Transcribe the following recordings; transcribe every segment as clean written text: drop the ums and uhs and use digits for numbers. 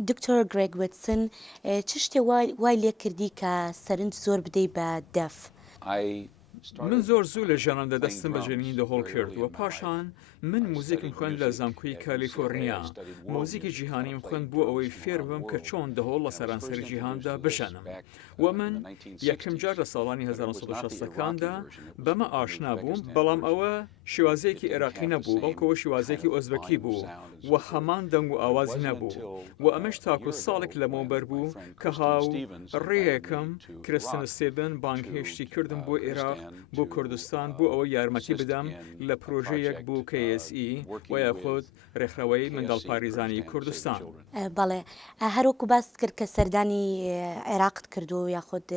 دکتۆر گرێگ وتسن چ شتێ وای لێ کردی کە سەرنج زۆر بدەی بە دەف؟ من زۆر زوو لە ژانمدا دەستم بە ژێنینی دەهۆڵ کردووە. پاشان من موزیکم خوێند لە زانکۆی کالیفۆرنیا. مۆزیکی جیهانیم خوێند بوو ئەوەی فێر بم کە چۆن دەهۆڵ لە سەرانسەری جیهاندا بژەنم. و من یەکەم جار لە ساڵانی 1960ەکاندا بەمە ئاشنا بووم، بەڵام ئەوە شێوازەیەکی عێراقی نەبوو، بەڵکەوە شێوازێکی ئۆزبەکی بوو و هەمان دەنگ و ئاوازی نەبوو. و ئەمەش تاکو ساڵێک لەمەوبەر بوو کە هاو ڕێیەکەم کرستن ستێڤن بانگهێشتی کردم بۆ عێراق بۆ کوردستان بۆ ئەوە یارمەتی بدەم لە پرۆژەیەک بۆ KSE و یاخود ڕێکخراوەی منداڵ پاریزانی کوردستان. بەڵێ هەروەکو باست کرد کە سەردانی عێراقت کردو یاخود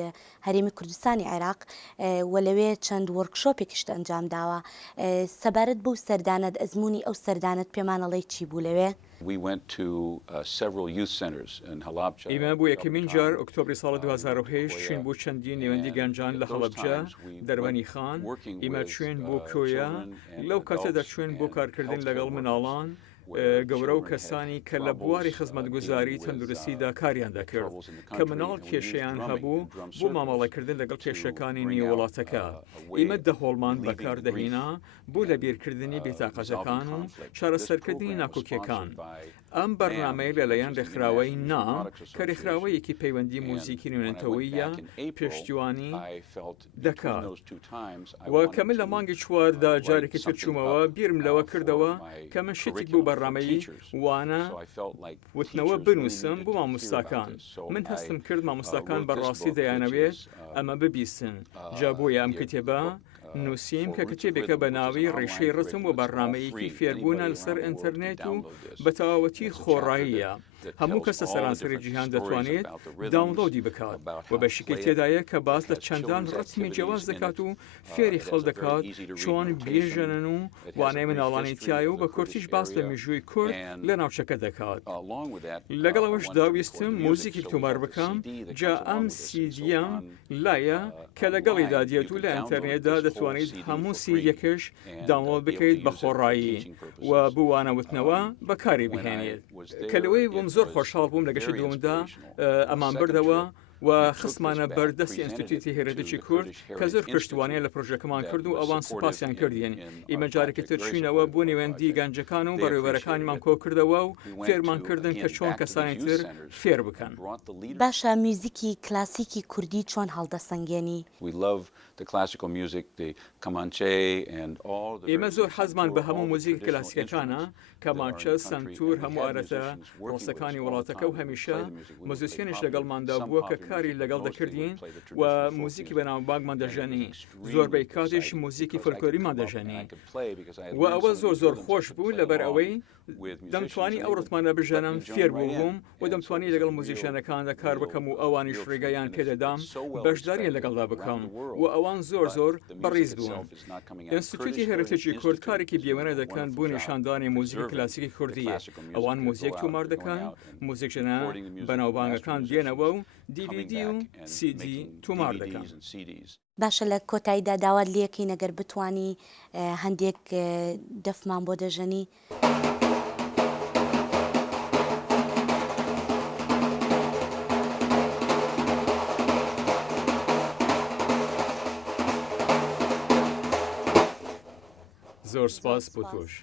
هەرێمی کوردستانی عێراق و لەوێ چەند وەرکشۆپێکیشت ئەنجام داوە. سەبارەت بەو سەردانت ئەزمموی ئەو سەردانت پێمانەڵی چی بوو لەوێ؟ ئێمە بۆ یەکەمین جار ئۆکتۆبری ساڵ 2010 چوین بۆ چەندین نێوەندی گەنجان لە هەڵەبجە، دەربەنی خان، ئێمە چوین بۆ کۆیا، لەو کاتەدا چوین بۆ کارکردن لەگەڵ مناڵان، گەورە و کەسانی کە لە بواری خزمەتگوزاری تەندروستیدا کاریان دەکرد کە مناڵ کێشەیان هەبوو بۆ مامەڵەکردن لەگەڵ کێشەکانی نێوەڵاتەکە. ئێمە دەهۆڵمان بەکاردەهێنا بۆ لەبیرکردنی بێتاقەتەکان و چارەسەرکردنی ناکۆکیەکان. ئەم بەرنامەیە لەلایەن ڕێکخراوەی نام کە ڕێکخراوەیەکی پەیوەندی موزیکی نوێنەتەوەیە پێشتیوانی دەکات. و کە من لە مانگی چواردا جارێکی تر چوومەوە بیرم لەوە کردەوە کە من شتێک بوو بەرنامەی وانە وتنەوە بنووسم بۆ مامۆستاکان. من هەستم کرد مامۆستاکان بەڕاستی دەیانەوێت ئەمە ببیستن. جا بۆیە ئەم کتێبە نووسیم کە کتێبێکە بە ناوی ڕێشەی ڕتم و بەرنامەیەکی فێربوونە لەسەر ئینتەرنێت و بە تەواوەتی خۆڕاییە. هەموو کەس لە سەرانسەری جیهان دەتوانێت داونلۆدی بکات و بەشێکی تێدایە کە باس لە چەندان ڕەتمی جیاواز دەکات و فێری خەڵ دەکات چۆن بێژەنن و وانەی مناڵانی تایە و بە کورتیش باس لە میژووی کورد لە ناوچەکە دەکات. لەگەڵەوەش داویستم موزیکی تۆمار بکەم، جا ئەم سیدیەم لایە کە لەگەڵیدا دێت و لە ئینتەرنێتدا دەتوانیت هەموو سیدیەکەش داونلۆد بکەیت بە خۆڕایی و بوانەوتنەوە بەکاری بهێنێت. کە لەوەی بووم زۆر خۆشحاڵ بووم لە گەشە دووەمدا ئەمان بردەوە و خستمانە بەردەستی ئینستیتوتی هێرەدەچی کورد کە زۆر پشتوانەیە لە پرۆژەکەمان کرد و ئەوان سوپاسیان کردین. ئێمە جارێکی تر چوینەوە بۆ نێوەندی گەنجەکان و بەڕێوەبەرەکانیمان کۆ کردەوە و فێرمان کردن کە چۆن کەسانی تر فێر بکەن. باشە میوزیکی کلاسیکی کوردی چۆن هەڵدەسەنگێنی؟ ئێمە زۆر حەزمان بە هەموو موزیک کلاسیکەکانە، کەمانچە، سنتور، هەموو ئارەتە ڕۆستەکانی وڵاتەکە و هەمیشە مۆزیسیێنش لەگەڵماندا بووە کە کاری لەگەڵ دەکردین و موزیکی بەناوبانگمان دەژەنی. زۆربەی کاتیش موزیکی فۆلکلۆریمان دەژەنی و ئەوە زۆر خۆش بوو لەبەر ئەوەی دەمتوانی ئەو ڕتمانە بژەنم فێر بووم و دەمتوانی لەگەڵ موزیشیانەکاندا کار بکەم و ئەوانیش ڕێگەیان پێدەدام بەشداریان لەگەڵدا بکەم و ئەوان زۆر بەڕیز بوون. ئینستیتوتی هێرەتێکی کورد کارێکی بێوەنە دەکەن بۆ نیشاندانی موزیکی کلاسیکی کوردیە. ئەوان موزیک تۆمار دەکەن، موزیکژنە بەناوبانگەکان دێنەوە و DVD و CD تۆمار دەکەن. باشە لە کۆتاییدا داوات لەکەی نەگەر بتانی هەندێک دەفمان بۆ دەژەنی؟ زۆر سپاس بۆ تۆش.